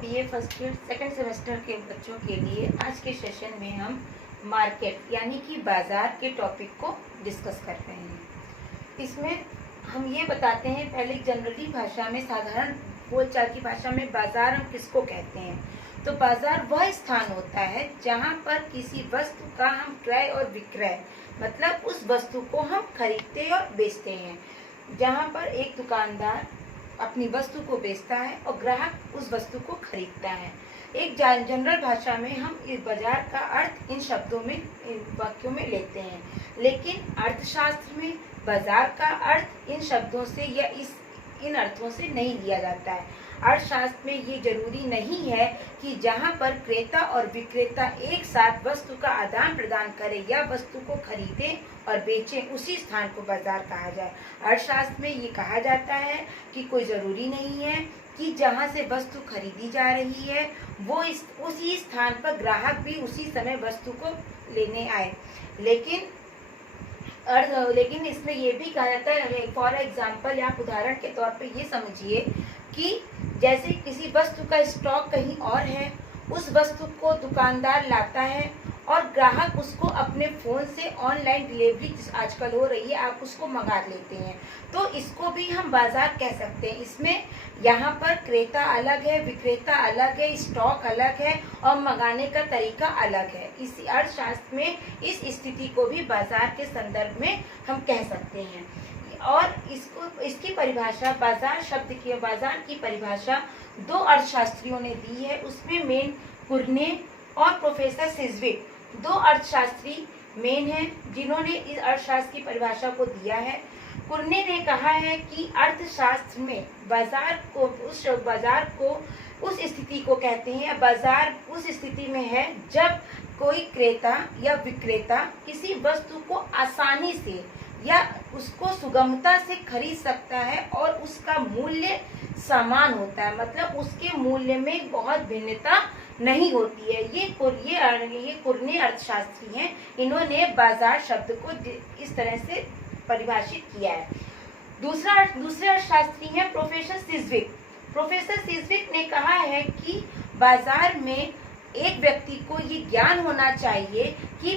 BA first year second semester के बच्चों के लिए आज के सेशन में हम मार्केट यानी कि बाज़ार के टॉपिक को डिस्कस कर रहे हैं। इसमें हम ये बताते हैं पहले जनरली भाषा में, साधारण बोलचाल की भाषा में बाज़ार हम किसको कहते हैं। तो बाज़ार वह स्थान होता है जहाँ पर किसी वस्तु का हम क्रय और विक्रय, मतलब उस वस्तु को हम खरीदते और बेचते हैं, जहाँ पर एक दुकानदार अपनी वस्तु को बेचता है और ग्राहक उस वस्तु को खरीदता है। एक जनरल भाषा में हम इस बाजार का अर्थ इन शब्दों में, इन वाक्यों में लेते हैं, लेकिन अर्थशास्त्र में बाजार का अर्थ इन शब्दों से या इन अर्थों से नहीं लिया जाता है। अर्थशास्त्र में ये जरूरी नहीं है कि जहाँ पर क्रेता और विक्रेता एक साथ वस्तु का आदान प्रदान करें या वस्तु को खरीदें और बेचें, उसी स्थान को बाजार कहा जाए। अर्थशास्त्र में ये कहा जाता है कि कोई ज़रूरी नहीं है कि जहाँ से वस्तु खरीदी जा रही है वो उसी स्थान पर ग्राहक भी उसी समय वस्तु को लेने आए, लेकिन इसमें ये भी कहा जाता है, फॉर एग्जाम्पल या उदाहरण के तौर पे ये समझिए कि जैसे किसी वस्तु का स्टॉक कहीं और है, उस वस्तु को दुकानदार लाता है और ग्राहक उसको अपने फ़ोन से ऑनलाइन डिलीवरी आजकल हो रही है, आप उसको मंगा लेते हैं, तो इसको भी हम बाज़ार कह सकते हैं। इसमें यहाँ पर क्रेता अलग है, विक्रेता अलग है, स्टॉक अलग है और मंगाने का तरीका अलग है। इसी अर्थशास्त्र में इस स्थिति को भी बाज़ार के संदर्भ में हम कह सकते हैं। और इसकी परिभाषा, बाजार की परिभाषा दो अर्थशास्त्रियों ने दी है। उसमें मेन कुर्ने और प्रोफेसर सिज़विक, दो अर्थशास्त्री मेन हैं जिन्होंने इस अर्थशास्त्र की परिभाषा को दिया है। कुर्ने ने कहा है कि अर्थशास्त्र में बाजार को उस स्थिति को कहते हैं, बाजार उस स्थिति में है जब कोई क्रेता या विक्रेता किसी वस्तु को आसानी से या उसको सुगमता से खरीद सकता है और उसका मूल्य समान होता है, मतलब उसके मूल्य में बहुत भिन्नता नहीं होती है। ये कुर्ने अर्थशास्त्री हैं, इन्होंने बाजार शब्द को इस तरह से परिभाषित किया है। दूसरे अर्थशास्त्री हैं प्रोफेसर सिज़विक। प्रोफेसर सिज़विक ने कहा है कि बाजार में एक व्यक्ति को ये ज्ञान होना चाहिए कि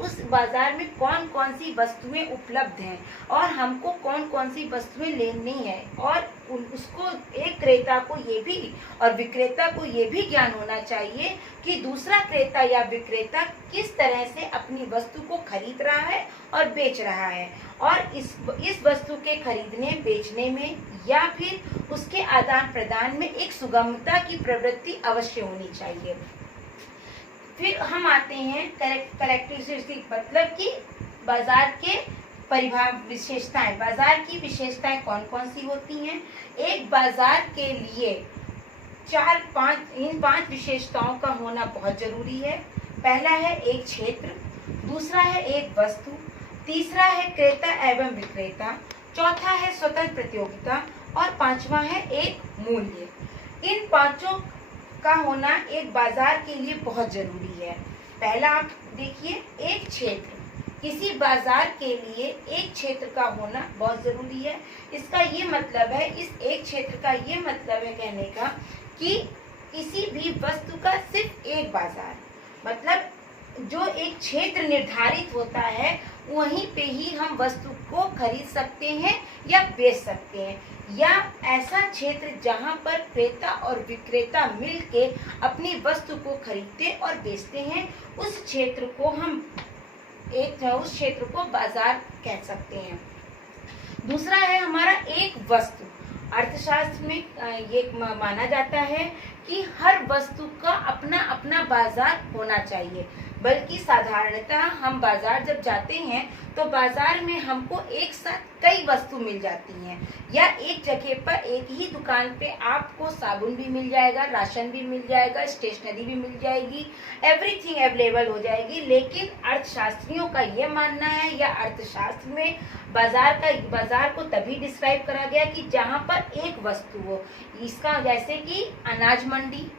उस बाजार में कौन कौन सी वस्तुएं उपलब्ध हैं और हमको कौन कौन सी वस्तुएं लेनी है, और उसको एक क्रेता को ये भी और विक्रेता को ये भी ज्ञान होना चाहिए कि दूसरा क्रेता या विक्रेता किस तरह से अपनी वस्तु को खरीद रहा है और बेच रहा है, और इस वस्तु के खरीदने बेचने में या फिर उसके आदान प्रदान में एक सुगमता की प्रवृत्ति अवश्य होनी चाहिए। फिर हम आते हैं कैरेक्टरिस्टिक, मतलब कि बाजार के विशेषताएं। बाजार की विशेषताएं कौन कौन सी होती हैं? एक बाजार के लिए इन पांच विशेषताओं का होना बहुत जरूरी है। पहला है एक क्षेत्र, दूसरा है एक वस्तु, तीसरा है क्रेता एवं विक्रेता, चौथा है स्वतंत्र प्रतियोगिता और पांचवा है एक मूल्य। इन पांचों का होना एक बाजार के लिए बहुत जरूरी है। पहला आप देखिए, एक क्षेत्र। किसी बाजार के लिए एक क्षेत्र का होना बहुत जरूरी है। इसका ये मतलब है, इस एक क्षेत्र का ये मतलब है कहने का कि किसी भी वस्तु का सिर्फ एक बाजार, मतलब जो एक क्षेत्र निर्धारित होता है वहीं पे ही हम वस्तु को खरीद सकते हैं या बेच सकते हैं, या ऐसा क्षेत्र जहां पर क्रेता और विक्रेता मिलके अपनी वस्तु को खरीदते और बेचते हैं, उस क्षेत्र को बाजार कह सकते हैं। दूसरा है हमारा एक वस्तु। अर्थशास्त्र में ये माना जाता है कि हर वस्तु का अपना अपना बाजार होना चाहिए, बल्कि साधारणतः हम बाजार जब जाते हैं तो बाजार में हमको एक साथ कई वस्तु मिल जाती हैं, या एक जगह पर एक ही दुकान पे आपको साबुन भी मिल जाएगा, राशन भी मिल जाएगा, स्टेशनरी भी मिल जाएगी, एवरीथिंग अवेलेबल हो जाएगी। लेकिन अर्थशास्त्रियों का ये मानना है, या अर्थशास्त्र में बाजार को तभी डिस्क्राइब करा गया कि जहाँ पर एक वस्तु हो। इसका जैसे कि अनाज मंडी,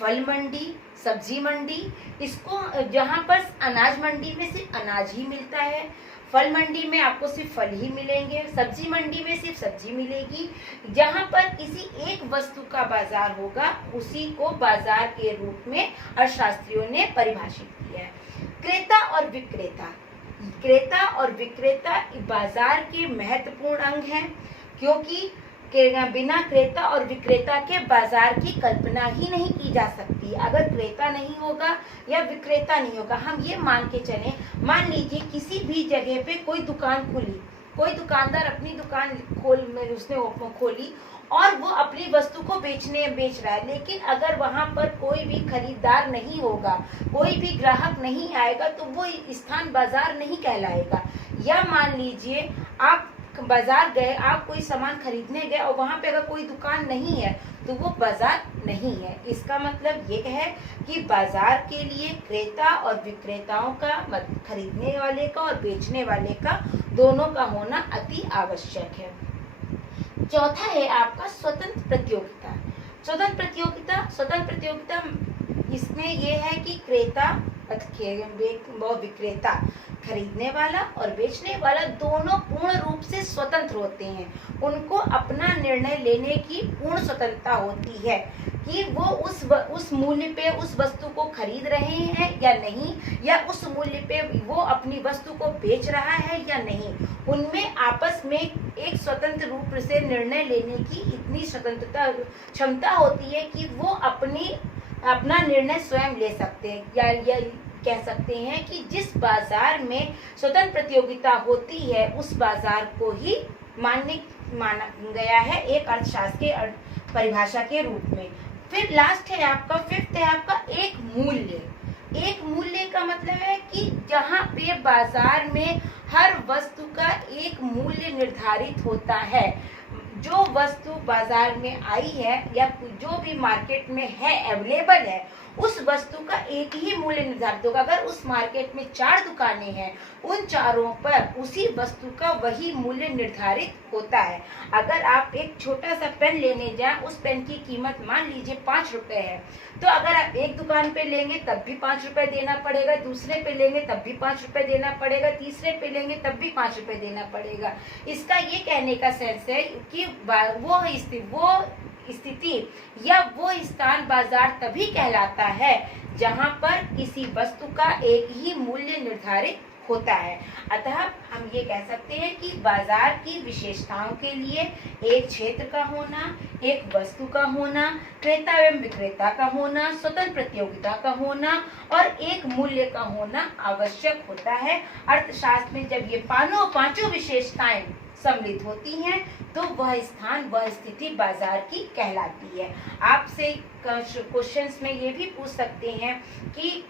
फल मंडी, सब्जी मंडी, इसको जहाँ पर अनाज मंडी में सिर्फ अनाज ही मिलता है, फल मंडी में आपको सिर्फ फल ही मिलेंगे, सब्जी मंडी में सिर्फ सब्जी मिलेगी। जहाँ पर किसी एक वस्तु का बाजार होगा उसी को बाजार के रूप में अर्थशास्त्रियों ने परिभाषित किया है। क्रेता और विक्रेता, क्रेता और विक्रेता बाजार के महत्वपूर्ण अंग हैं, क्योंकि बिना क्रेता और विक्रेता के बाजार की कल्पना ही नहीं की जा सकती। अगर क्रेता नहीं होगा या विक्रेता नहीं होगा, हम ये मान के चलें, मान लीजिए किसी भी जगह पे कोई दुकान खुली, कोई दुकानदार अपनी दुकान उसने खोली और वो अपनी वस्तु को बेच रहा है, लेकिन अगर वहाँ पर कोई भी खरीदार नहीं होगा, कोई भी ग्राहक नहीं आएगा, तो वो स्थान बाजार नहीं कहलाएगा। या मान लीजिए आप बाजार गए, आप कोई सामान खरीदने गए और वहाँ पे अगर कोई दुकान नहीं है तो वो बाजार नहीं है। इसका मतलब ये है कि बाजार के लिए क्रेता और विक्रेताओं का, खरीदने वाले का और बेचने वाले का, दोनों का होना अति आवश्यक है। चौथा है आपका स्वतंत्र प्रतियोगिता। स्वतंत्र प्रतियोगिता इसमें यह है कि क्रेता व विक्रेता, खरीदने वाला और बेचने वाला दोनों पूर्ण रूप से स्वतंत्र होते हैं। उनको अपना निर्णय लेने की पूर्ण स्वतंत्रता होती है कि वो उस मूल्य पे उस वस्तु को खरीद रहे हैं या नहीं, या उस मूल्य पे वो अपनी वस्तु को बेच रहा है या नहीं। उनमें आपस में एक स्वतंत्र रूप से निर्णय लेने की इतनी स्वतंत्रता क्षमता होती है कि वो अपना निर्णय स्वयं ले सकते हैं। या कह सकते हैं कि जिस बाजार में स्वतंत्र प्रतियोगिता होती है उस बाजार को ही माना गया है एक अर्थशास्त्र के परिभाषा के रूप में। फिर लास्ट है आपका, फिफ्थ है आपका एक मूल्य। एक मूल्य का मतलब है कि जहाँ पे बाजार में हर वस्तु का एक मूल्य निर्धारित होता है। जो वस्तु बाजार में आई है या जो भी मार्केट में है, अवेलेबल है, उस वस्तु का एक ही मूल्य निर्धारित होगा। अगर उस मार्केट में 4 दुकानें हैं, उन चारों पर उसी वस्तु का वही मूल्य निर्धारित होता है। अगर आप एक छोटा सा पेन लेने जाएं, उस पेन की कीमत मान लीजिए 5 रुपए है, तो अगर आप एक दुकान पे लेंगे तब भी 5 रुपए देना पड़ेगा, दूसरे पे लेंगे तब भी 5 रुपए देना पड़ेगा, तीसरे पे लेंगे तब भी 5 रुपए देना पड़ेगा। इसका ये कहने का सेंस है कि वो स्थिति या वो स्थान बाजार तभी कहलाता है जहां पर किसी वस्तु का एक ही मूल्य निर्धारित होता है। अतः हम ये कह सकते हैं कि बाजार की विशेषताओं के लिए एक क्षेत्र का होना, एक वस्तु का होना, क्रेता एवं विक्रेता का होना, स्वतंत्र प्रतियोगिता का होना और एक मूल्य का होना आवश्यक होता है। अर्थशास्त्र में जब ये पांचों विशेषताएं सम्मिलित होती हैं तो वह स्थान, वह स्थिति बाजार की कहलाती है। आपसे क्वेश्चंस में ये भी पूछ सकते हैं कि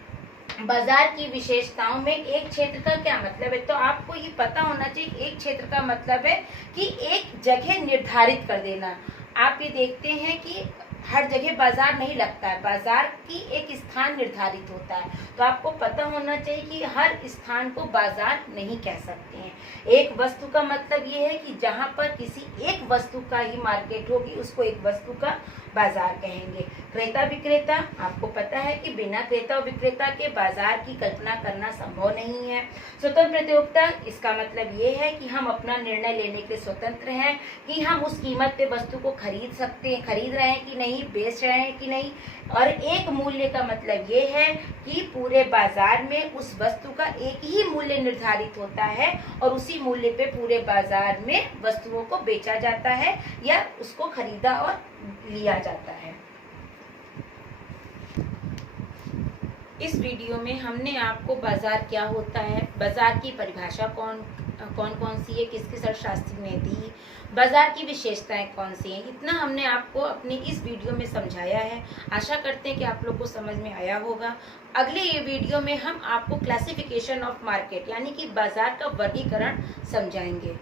बाजार की विशेषताओं में एक क्षेत्र का क्या मतलब है, तो आपको ये पता होना चाहिए एक क्षेत्र का मतलब है कि एक जगह निर्धारित कर देना। आप ये देखते हैं कि हर जगह बाजार नहीं लगता है, बाजार की एक स्थान निर्धारित होता है, तो आपको पता होना चाहिए कि हर स्थान को बाजार नहीं कह सकते हैं। एक वस्तु का मतलब ये है कि जहाँ पर किसी एक वस्तु का ही मार्केट होगी उसको एक वस्तु का बाजार कहेंगे। क्रेता विक्रेता, आपको पता है कि बिना क्रेता और विक्रेता के बाजार की कल्पना करना संभव नहीं है। स्वतंत्र प्रतियोगिता, इसका मतलब ये है कि हम अपना निर्णय लेने के स्वतंत्र हैं कि हम उस कीमत पे वस्तु को खरीद सकते हैं, खरीद रहे हैं कि नहीं, बेच रहे हैं कि नहीं। और एक मूल्य का मतलब ये है कि पूरे बाजार में उस वस्तु का एक ही मूल्य निर्धारित होता है और उसी मूल्य पे पूरे बाजार में वस्तुओं को बेचा जाता है या उसको खरीदा और लिया जाता है। इस वीडियो में हमने आपको बाजार क्या होता है, बाजार की परिभाषा कौन सी है, किस किस अर्थशास्त्री ने दी, बाजार की विशेषताएं कौन सी हैं, इतना हमने आपको अपनी इस वीडियो में समझाया है। आशा करते हैं कि आप लोग को समझ में आया होगा। अगले ये वीडियो में हम आपको क्लासिफिकेशन ऑफ मार्केट यानी कि बाजार का वर्गीकरण समझाएंगे।